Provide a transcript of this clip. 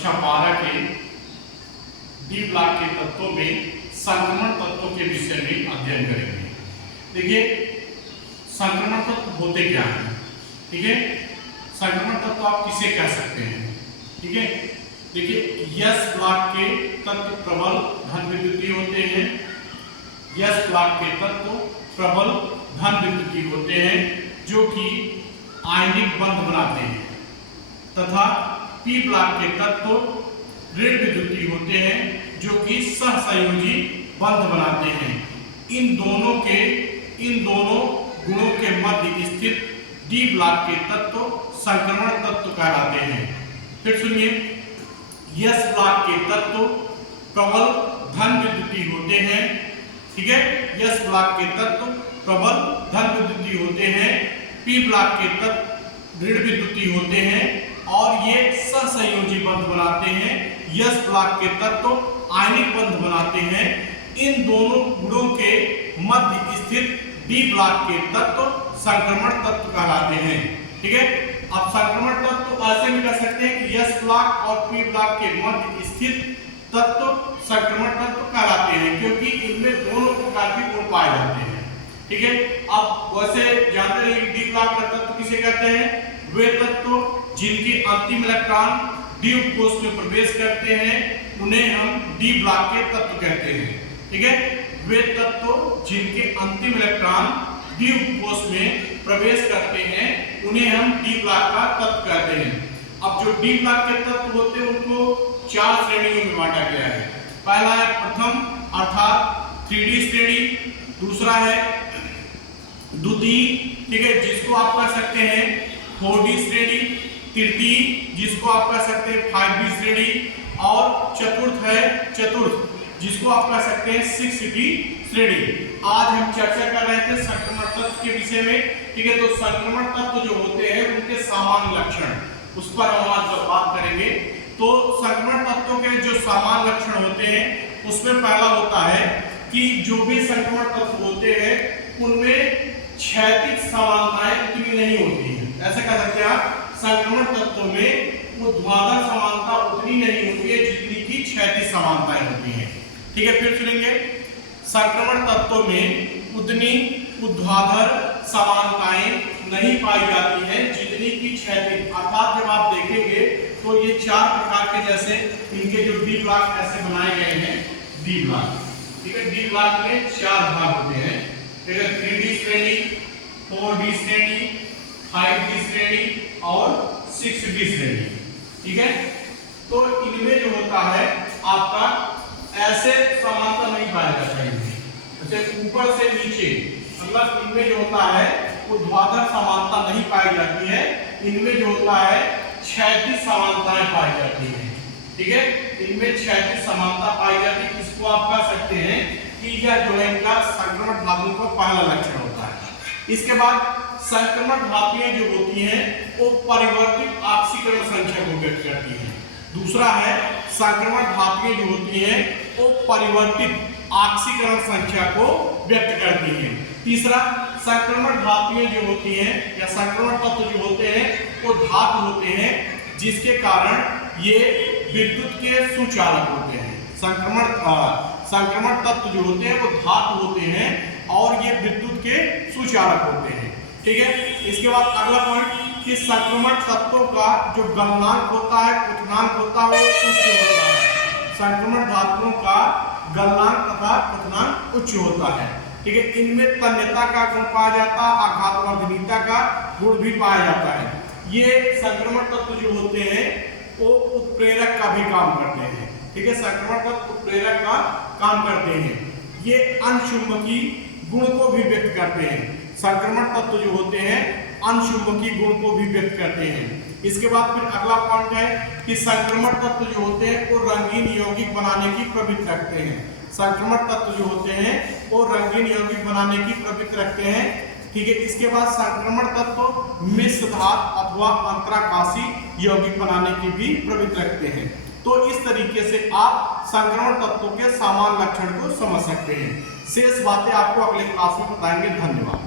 कक्षा 12 के D block के तत्वों में संक्रमण तत्वों के विषय में अध्ययन करेंगे। देखिए संक्रमण तत्व होते क्या हैं, ठीक है। संक्रमण तत्व आप किसे कह सकते हैं, ठीक है। देखिए यस ब्लॉक के तत्व प्रबल धन विद्युतीय होते हैं। यस ब्लॉक के तत्व प्रबल धन विद्युतीय होते हैं जो कि आयनिक बंध बनाते हैं, तथा पी ब्लॉक के तत्व ऋण विद्युतीय होते हैं जो कि सहसंयोजी बंध बनाते हैं। इन दोनों गुणों के मध्य स्थित डी ब्लॉक के तत्व संक्रमण तत्व कहलाते हैं। फिर सुनिए, यस ब्लॉक के तत्व प्रबल धन विद्युतीय होते हैं, ठीक है। यस ब्लॉक के तत्व प्रबल धन विद्युतीय होते हैं। पी ब्लॉक के तत्व ऋण विद्युतीय होते हैं और ये सहसंयोजी बंध बनाते हैं। यस ब्लॉक के तत्व आयनिक बंध बनाते हैं। इन दोनों गुणों के मध्य स्थित डी ब्लॉक के तत्व संक्रमण तत्व कहलाते हैं, ठीक है। अब संक्रमण तत्व ऐसे भी कह सकते हैं कि यस ब्लॉक और पी ब्लॉक के मध्य स्थित तत्व संक्रमण तत्व कहलाते हैं, क्योंकि इनमें दोनों प्रकार के गुण पाए जाते हैं, ठीक है। अब वैसे जानते हैं डी ब्लॉक का तत्व किसे कहते हैं? वे तत्व जिनके अंतिम इलेक्ट्रॉन डी उपकोष में प्रवेश करते हैं उन्हें हम डी ब्लॉक के तत्व कहते हैं, ठीक है। वे तत्व जिनके अंतिम इलेक्ट्रॉन डी उपकोष में प्रवेश करते हैं उन्हें हम डी ब्लॉक का तत्व कहते हैं। अब जो डी ब्लॉक के तत्व होते हैं उनको 4 श्रेणियों में बांटा गया है। पहला है प्रथम अर्थात 3D श्रेणी, दूसरा है द्वितीय, ठीक है, जिसको आप कह सकते हैं 4D श्रेणी, तृतीय जिसको आप कह सकते हैं 5D श्रेणी, और चतुर्थ जिसको आप कह सकते हैं 6D श्रेणी। आज हम चर्चा कर रहे थे संक्रमण तत्व के विषय में, ठीक है। तो संक्रमण तत्व जो होते हैं उनके सामान्य लक्षण, उस पर हम आज बात करेंगे। तो संक्रमण तत्वों के जो सामान्य लक्षण होते हैं उसमें पहला होता है कि जो भी संक्रमण तत्व होते हैं उनमें क्षैतिज समानताएं उतनी नहीं होती है। ऐसा कह सकते हैं आप, संक्रमण तत्वों में ऊर्ध्वाधर समानता उतनी नहीं होती है जितनी की क्षैतिज समानताएं होती हैं, ठीक है। फिर सुनेंगे, संक्रमण तत्वों में उतनी ऊर्ध्वाधर समानताएं नहीं पाई जाती हैं जितनी की क्षैतिज। अर्थात जब आप देखेंगे तो ये 4 प्रकार के, जैसे इनके जो डी ब्लॉक ऐसे बनाए गए हैं, डी ब्लॉक, ठीक है। डी ब्लॉक में 4 भाग होते हैं, ठीक है। 3D श्रेणी, 4D श्रेणी, 5D श्रेणी और 6D श्रेणी, ठीक है। तो इनमें जो होता है आपका ऐसे समानता नहीं पाया जाता है, जैसे ऊपर से नीचे, मतलब इनमें जो होता है ऊर्ध्वाधर समानता नहीं पाई जाती है, इनमें जो होता है क्षैतिज समानताएं पाई जाती हैं, ठीक है। इनमें क्षैतिज समानता पाई जाती है। इसको आप कह सकते हैं कि यह जो है इनका संक्रमण धातुओं का पहला लक्षण होता है। इसके बाद संक्रमण धातुएं जो होती हैं वो परिवर्तित ऑक्सीकरण संख्या को व्यक्त करती हैं। दूसरा है संक्रमण धातुएं जो होती हैं वो परिवर्तित ऑक्सीकरण संख्या को व्यक्त करती हैं। तीसरा, संक्रमण धातुएं जो होती हैं या संक्रमण तत्व जो होते हैं वो धातु होते हैं जिसके कारण ये विद्युत के सुचालक होते हैं। संक्रमण तत्व जो होते हैं वो धातु होते हैं और ये विद्युत के सुचालक होते हैं, ठीक है। इसके बाद अगला पॉइंट कि संक्रमण तत्वों का जो गलनांक होता है, क्वथनांक होता है, वो उच्च होता है। संक्रमण धातुओं का गलनांक तथा क्वथनांक उच्च होता है, ठीक है। इनमें तन्यता का गुण पाया जाता है, आघातवर्धनीयता का गुण भी पाया जाता है। ये संक्रमण तत्व जो होते हैं वो उत्प्रेरक का भी काम करते हैं, ठीक है। संक्रमण तत्व उत्प्रेरक का काम करते हैं। ये अनचुंबकीय गुण को भी व्यक्त करते हैं। संक्रमण तत्व जो होते हैं अनचुंबकीय गुण को भी व्यक्त करते हैं। इसके बाद फिर अगला पॉइंट है कि संक्रमण तत्व जो होते हैं वो रंगीन यौगिक बनाने की प्रवृत्ति रखते हैं। संक्रमण तत्व जो होते हैं वो रंगीन यौगिक बनाने की प्रवृत्ति रखते हैं, ठीक है। इसके बाद संक्रमण तत्व मिश्र धातु अथवा अंतराकाशी यौगिक बनाने की भी प्रवृत्ति रखते हैं। तो इस तरीके से आप संक्रमण तत्वों के सामान्य लक्षण को समझ सकते हैं। शेष बातें आपको अगले क्लास में बताएंगे। धन्यवाद।